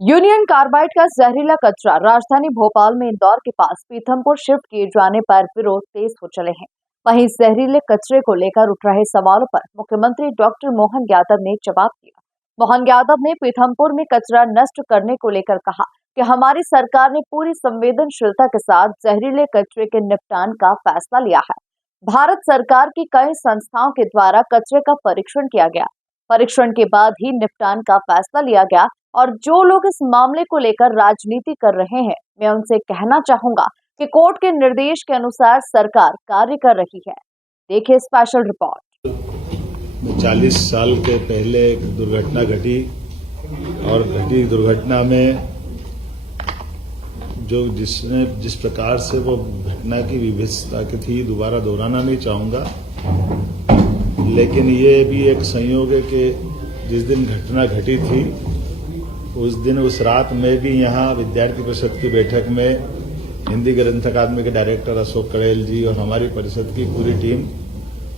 Union carbide का जहरीला कचरा राजधानी भोपाल में इंदौर के पास पीथमपुर शिफ्ट किए जाने पर विरोध तेज हो चले हैं। वहीं जहरीले कचरे को लेकर उठ रहे सवालों पर मुख्यमंत्री डॉक्टर मोहन यादव ने जवाब दिया। मोहन यादव ने पीथमपुर में कचरा नष्ट करने को लेकर कहा कि हमारी सरकार ने पूरी संवेदनशीलता के साथ जहरीले कचरे के निपटान का फैसला लिया है। भारत सरकार की कई संस्थाओं के द्वारा कचरे का परीक्षण किया गया। परीक्षण के बाद ही निपटान का फैसला लिया गया और जो लोग इस मामले को लेकर राजनीति कर रहे हैं, मैं उनसे कहना चाहूंगा कि कोर्ट के निर्देश के अनुसार सरकार कार्य कर रही है। देखिए स्पेशल रिपोर्ट। 40 साल के पहले एक दुर्घटना घटी और घटी दुर्घटना में जिस प्रकार से वो घटना की विभत्सता की थी, दोबारा दोहराना नहीं चाहूँगा, लेकिन ये भी एक संयोग है कि जिस दिन घटना घटी थी उस दिन उस रात में भी यहाँ विद्यार्थी परिषद की बैठक में हिंदी ग्रंथ अकादमी के डायरेक्टर अशोक कड़ेल जी और हमारी परिषद की पूरी टीम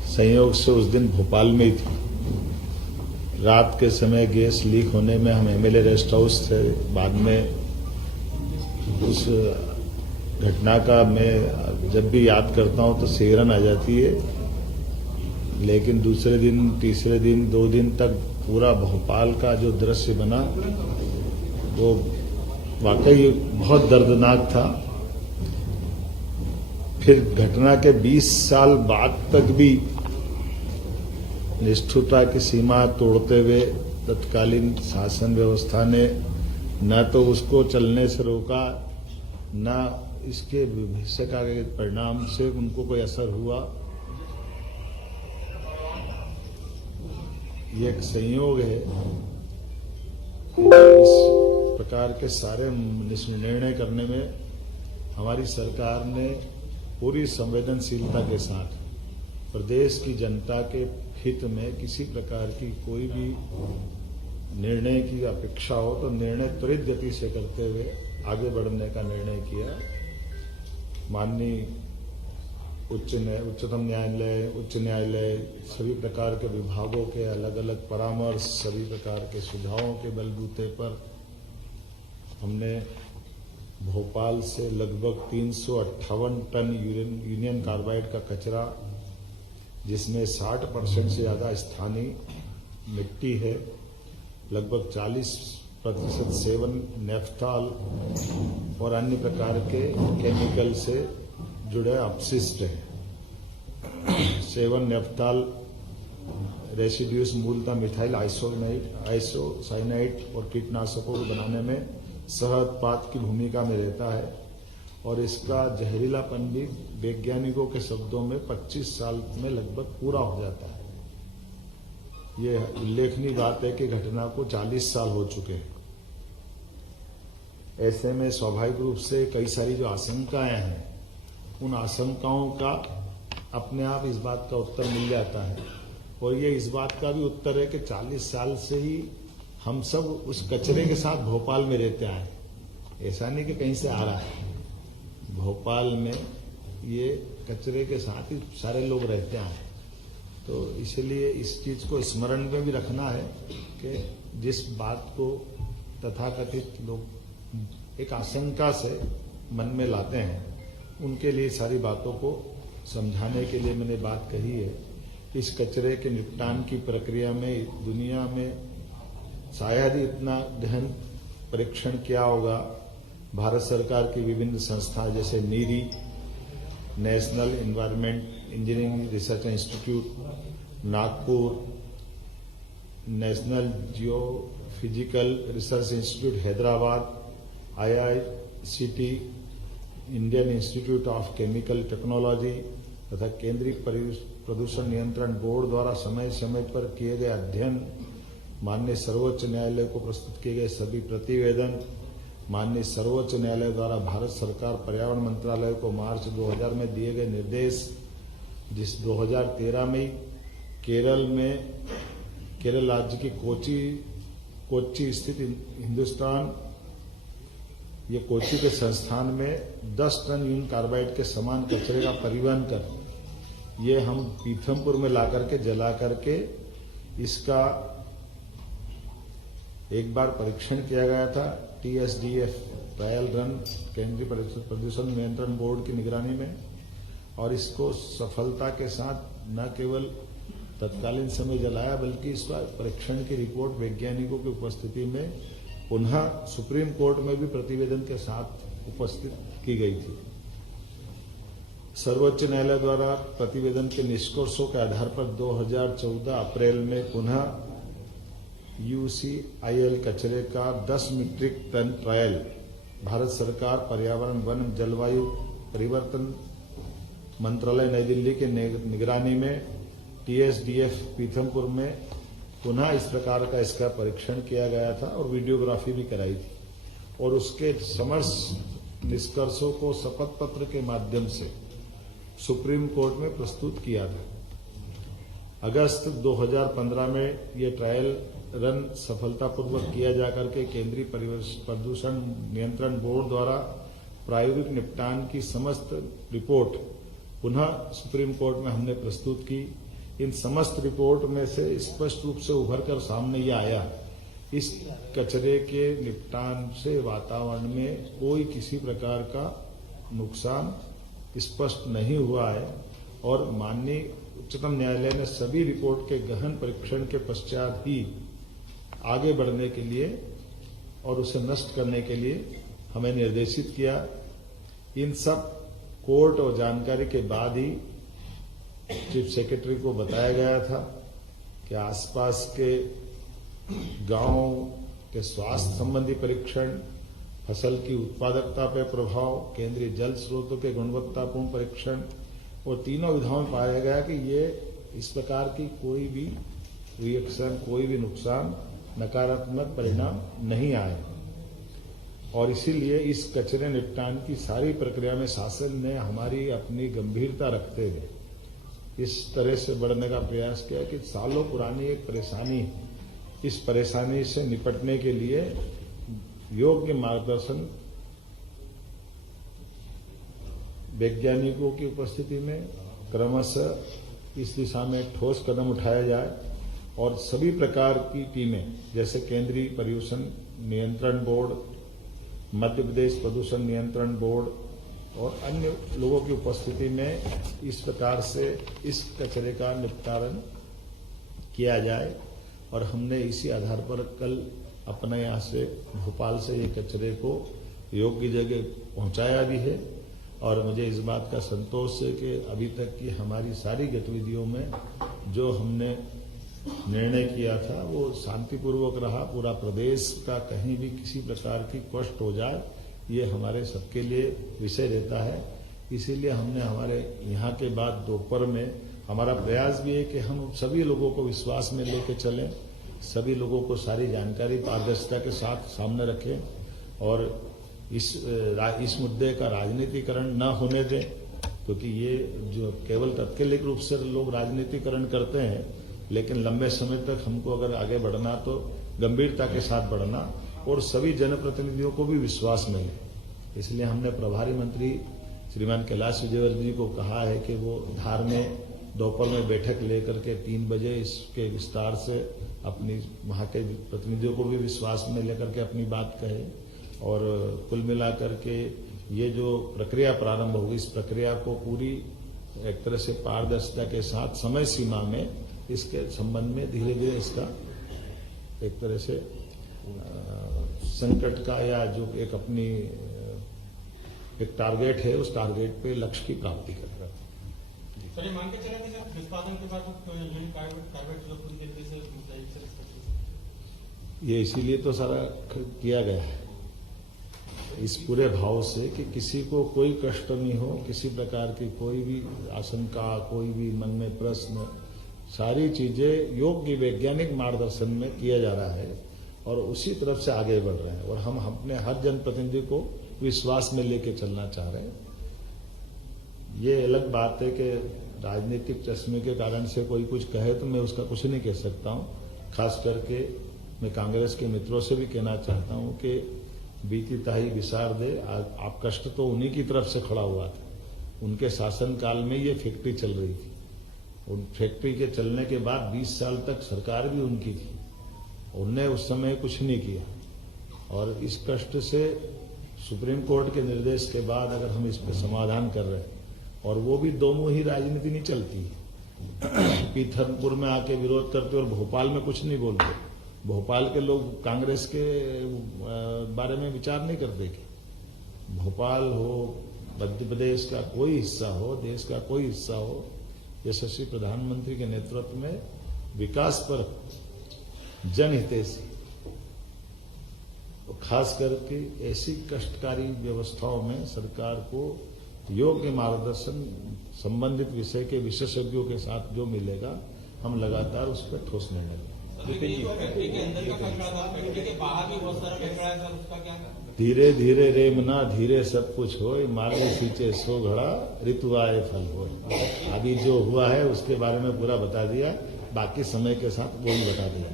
संयोग से उस दिन भोपाल में ही थी। रात के समय गैस लीक होने में हम एमएलए रेस्ट हाउस थे। बाद में उस घटना का मैं जब भी याद करता हूं तो सिहरन आ जाती है, लेकिन दूसरे दिन, तीसरे दिन, 2 दिन तक पूरा भोपाल का जो दृश्य बना वो वाकई बहुत दर्दनाक था। फिर घटना के 20 साल बाद तक भी निष्ठुरता की सीमा तोड़ते हुए तत्कालीन शासन व्यवस्था ने न तो उसको चलने से रोका, न इसके भविष्य का परिणाम से उनको कोई असर हुआ। ये एक संयोग है। इस प्रकार के सारे निर्णय करने में हमारी सरकार ने पूरी संवेदनशीलता के साथ प्रदेश की जनता के हित में किसी प्रकार की कोई भी निर्णय की अपेक्षा हो तो निर्णय त्वरित गति से करते हुए आगे बढ़ने का निर्णय किया। माननीय उच्चतम न्यायालय, उच्च न्यायालय, सभी प्रकार के विभागों के अलग अलग परामर्श, सभी प्रकार के सुझावों के बलबूते पर हमने भोपाल से लगभग 358 टन यूनियन कार्बाइड का कचरा, जिसमें 60% से ज्यादा स्थानीय मिट्टी है, लगभग 40% सेवन नेफ्थॉल और अन्य प्रकार के केमिकल से जुड़े अपशिष्ट है। सेवन नेफ्थॉल रेसिड्यूज मूलतः मिथाइल आइसोसाइनाइड और कीटनाशकों को बनाने में सह उत्पाद की भूमिका में रहता है और इसका जहरीलापन भी वैज्ञानिकों के शब्दों में 25 साल में लगभग पूरा हो जाता है। ये उल्लेखनीय बात है कि घटना को 40 साल हो चुके हैं। ऐसे में स्वाभाविक रूप से कई सारी जो आशंकाएं हैं, उन आशंकाओं का अपने आप इस बात का उत्तर मिल जाता है। और ये इस बात का भी उत्तर है कि 40 साल से ही हम सब उस कचरे के साथ भोपाल में रहते आए। ऐसा नहीं कि कहीं से आ रहा है, भोपाल में ये कचरे के साथ ही सारे लोग रहते आए। तो इसलिए इस चीज को स्मरण में भी रखना है कि जिस बात को तथाकथित लोग एक आशंका से मन में लाते हैं, उनके लिए सारी बातों को समझाने के लिए मैंने बात कही है। इस कचरे के निपटान की प्रक्रिया में दुनिया में शायद ही इतना गहन परीक्षण किया होगा। भारत सरकार की विभिन्न संस्थाएं जैसे NEERI, national environment engineering research institute Nagpur, national geophysical research institute Hyderabad, IICT, Indian institute of chemical technology तथा केंद्रीय प्रदूषण नियंत्रण बोर्ड द्वारा समय समय पर किए गए अध्ययन, माननीय सर्वोच्च न्यायालय को प्रस्तुत किए गए सभी प्रतिवेदन, माननीय सर्वोच्च न्यायालय द्वारा भारत सरकार पर्यावरण मंत्रालय को मार्च 2000 में दिए गए निर्देश, जिस 2013 में केरल राज्य की कोच्चि स्थित हिंदुस्तान, ये कोच्चि के संस्थान में 10 टन यूनियन कार्बाइड के समान कचरे का परिवहन कर ये हम पीथमपुर में ला करके जला करके इसका एक बार परीक्षण किया गया था। TSDF ट्रायल रन केंद्रीय प्रदूषण नियंत्रण बोर्ड की निगरानी में, और इसको सफलता के साथ न केवल तत्कालीन समय जलाया बल्कि इस बार परीक्षण की रिपोर्ट वैज्ञानिकों की उपस्थिति में पुनः सुप्रीम कोर्ट में भी प्रतिवेदन के साथ उपस्थित की गई थी। सर्वोच्च न्यायालय द्वारा प्रतिवेदन के निष्कर्षों के आधार पर 2014 अप्रैल में पुनः UCIL कचरे का 10 मीट्रिक टन ट्रायल भारत सरकार पर्यावरण वन जलवायु परिवर्तन मंत्रालय नई दिल्ली के निगरानी में TSDF पीथमपुर में पुनः इस प्रकार का इसका परीक्षण किया गया था और वीडियोग्राफी भी कराई थी, और उसके समस्त निष्कर्षों को शपथ पत्र के माध्यम से सुप्रीम कोर्ट में प्रस्तुत किया था। अगस्त 2015 में ये ट्रायल रन सफलतापूर्वक किया जाकर के केंद्रीय प्रदूषण नियंत्रण बोर्ड द्वारा प्रायोगिक निपटान की समस्त रिपोर्ट पुनः सुप्रीम कोर्ट में हमने प्रस्तुत की। इन समस्त रिपोर्ट में से स्पष्ट रूप से उभर कर सामने ये आया, इस कचरे के निपटान से वातावरण में कोई किसी प्रकार का नुकसान स्पष्ट नहीं हुआ है, और माननीय उच्चतम न्यायालय ने सभी रिपोर्ट के गहन परीक्षण के पश्चात ही आगे बढ़ने के लिए और उसे नष्ट करने के लिए हमें निर्देशित किया। इन सब कोर्ट और जानकारी के बाद ही चीफ सेक्रेटरी को बताया गया था कि आसपास के गांवों के स्वास्थ्य संबंधी परीक्षण, फसल की उत्पादकता पर प्रभाव, केंद्रीय जल स्रोतों के गुणवत्तापूर्ण परीक्षण, और तीनों विधाओं में पाया गया कि ये इस प्रकार की कोई भी रिएक्शन, कोई भी नुकसान, नकारात्मक परिणाम नहीं आए। और इसीलिए इस कचरे निपटान की सारी प्रक्रिया में शासन ने हमारी अपनी गंभीरता रखते हुए इस तरह से बढ़ने का प्रयास किया कि सालों पुरानी एक परेशानी, इस परेशानी से निपटने के लिए योग्य मार्गदर्शन वैज्ञानिकों की उपस्थिति में क्रमशः इस दिशा में ठोस कदम उठाया जाए, और सभी प्रकार की टीमें जैसे केंद्रीय प्रदूषण नियंत्रण बोर्ड, मध्य प्रदेश प्रदूषण नियंत्रण बोर्ड और अन्य लोगों की उपस्थिति में इस प्रकार से इस कचरे का निपटान किया जाए। और हमने इसी आधार पर कल अपने यहाँ से भोपाल से ये कचरे को योग्य जगह पहुंचाया भी है, और मुझे इस बात का संतोष है कि अभी तक की हमारी सारी गतिविधियों में जो हमने निर्णय किया था वो शांतिपूर्वक रहा। पूरा प्रदेश का कहीं भी किसी प्रकार की कष्ट हो जाए ये हमारे सबके लिए विषय रहता है। इसीलिए हमने हमारे यहाँ के बाद दोपहर में हमारा प्रयास भी है कि हम सभी लोगों को विश्वास में लेकर चलें, सभी लोगों को सारी जानकारी पारदर्शिता के साथ सामने रखें, और इस मुद्दे का राजनीतिकरण न होने दें, क्योंकि ये जो केवल तात्कालिक रूप से लोग राजनीतिकरण करते हैं, लेकिन लंबे समय तक हमको अगर आगे बढ़ना तो गंभीरता के साथ बढ़ना और सभी जनप्रतिनिधियों को भी विश्वास मिले। इसलिए हमने प्रभारी मंत्री श्रीमान कैलाश विजयवर्गीय जी को कहा है कि वो धार में दोपहर में बैठक लेकर के 3 बजे इसके विस्तार से अपनी वहाँ के प्रतिनिधियों को भी विश्वास में लेकर के अपनी बात कहे, और कुल मिलाकर के ये जो प्रक्रिया प्रारंभ होगी इस प्रक्रिया को पूरी एक तरह से पारदर्शिता के साथ समय सीमा में इसके संबंध में धीरे धीरे इसका एक तरह से संकट का या जो एक अपनी एक टारगेट है उस टारगेट पे लक्ष्य की प्राप्ति करेगा। सर ये मान के चला कि सर निष्पादन के बाद ये इसीलिए तो सारा किया गया है इस पूरे भाव से कि किसी को कोई कष्ट नहीं हो, किसी प्रकार की कोई भी आशंका, कोई भी मन में प्रश्न, सारी चीजें योग्य वैज्ञानिक मार्गदर्शन में किया जा रहा है और उसी तरफ से आगे बढ़ रहे हैं, और हम अपने हर जनप्रतिनिधि को विश्वास में लेके चलना चाह रहे हैं। ये अलग बात है कि राजनीतिक चश्मे के कारण से कोई कुछ कहे तो मैं उसका कुछ नहीं कह सकता हूं। खास करके मैं कांग्रेस के मित्रों से भी कहना चाहता हूं कि बीती ताही विसार दे, आप कष्ट तो उन्हीं की तरफ से खड़ा हुआ था। उनके शासन काल में ये फैक्ट्री चल रही थी, उन फैक्ट्री के चलने के बाद 20 साल तक सरकार भी उनकी थी, उनने उस समय कुछ नहीं किया। और इस कष्ट से सुप्रीम कोर्ट के निर्देश के बाद अगर हम इस पर समाधान कर रहे हैं, और वो भी दो मुंही राजनीति नहीं चलती है। पीथमपुर में आके विरोध करते और भोपाल में कुछ नहीं बोलते। भोपाल के लोग कांग्रेस के बारे में विचार नहीं करते कि भोपाल हो, मध्य प्रदेश का कोई हिस्सा हो, देश का कोई हिस्सा हो, यशस्वी प्रधानमंत्री के नेतृत्व में विकास पर जनहितैषी, खास करके ऐसी कष्टकारी व्यवस्थाओं में सरकार को योग्य मार्गदर्शन संबंधित विषय के विशेषज्ञों के साथ जो मिलेगा, हम लगातार उस पर ठोस निर्णय लेंगे। फैक्ट्री के अंदर का कचरा था, फैक्ट्री के बाहर भी बहुत सारा कचरा है सर, उसका क्या? धीरे धीरे रेमना धीरे सब कुछ हो, मार्गे सींचे सो घड़ा, ऋतु आए फल हो। अभी जो हुआ है उसके बारे में पूरा बता दिया, बाकी समय के साथ वो भी बता दिया।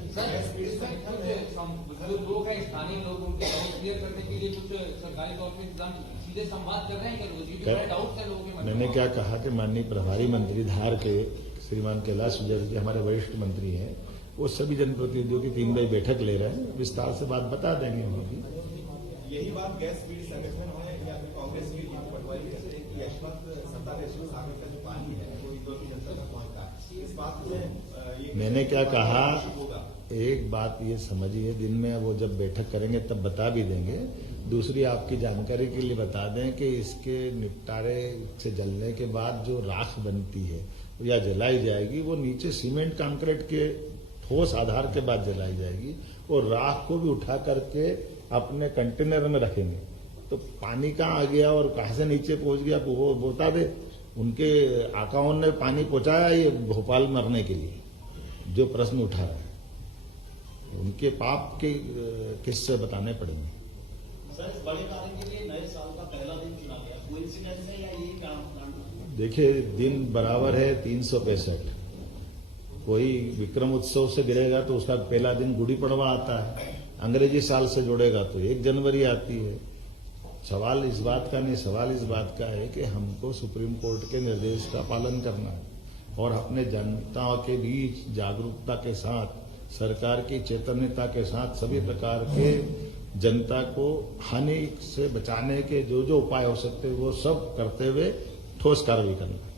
लोग हैं, स्थानीय लोग, उनके डाउट क्लियर करने के लिए कुछ सरकारी तौर पर इंतजाम सीधे संवाद कर रहे हैं क्या? डाउट है लोगों के। मैंने क्या कहा कि माननीय प्रभारी मंत्री धार के श्रीमान कैलाश विजय जी हमारे वरिष्ठ मंत्री हैं, वो सभी जनप्रतिनिधियों की 3 बजे बैठक ले रहे हैं, विस्तार से बात बता देंगे उन्हें भी। यही बात गैस पीड़ित संगठन है या फिर कांग्रेस की पटवारी कहते हैं कि यशवंत सत्ता सागर का जो पानी है वो इंदौर की जनता तक पहुंचता है। इस बात को मैंने क्या कहा, एक बात ये समझिए, दिन में वो जब बैठक करेंगे तब बता भी देंगे। दूसरी आपकी जानकारी के लिए बता दें कि इसके निपटारे से जलने के बाद जो राख बनती है या जलाई जाएगी, वो नीचे सीमेंट कंक्रीट के ठोस आधार के बाद जलाई जाएगी, और राख को भी उठा करके अपने कंटेनर में रखेंगे। तो पानी कहाँ आ गया और कहाँ से नीचे पहुंच गया वो बता दे। उनके आकाओं ने पानी पहुंचाया ये भोपाल मरने के लिए, जो प्रश्न उठा रहा है, उनके पाप के किस्से बताने पड़ेंगे। सर, इस बड़े कार्य के लिए नए साल का पहला दिन चुना गया, कोइंसिडेंस है या यही काम? देखिए, दिन बराबर है 365। कोई विक्रम उत्सव से गिरेगा तो उसका पहला दिन गुड़ी पड़वा आता है, अंग्रेजी साल से जोड़ेगा तो 1 जनवरी आती है। सवाल इस बात का नहीं, सवाल इस बात का है कि हमको सुप्रीम कोर्ट के निर्देश का पालन करना है और अपने जनता के बीच जागरूकता के साथ, सरकार की चैतन्यता के साथ सभी प्रकार के जनता को हानि से बचाने के जो जो उपाय हो सकते हैं वो सब करते हुए ठोस कार्रवाई करना है।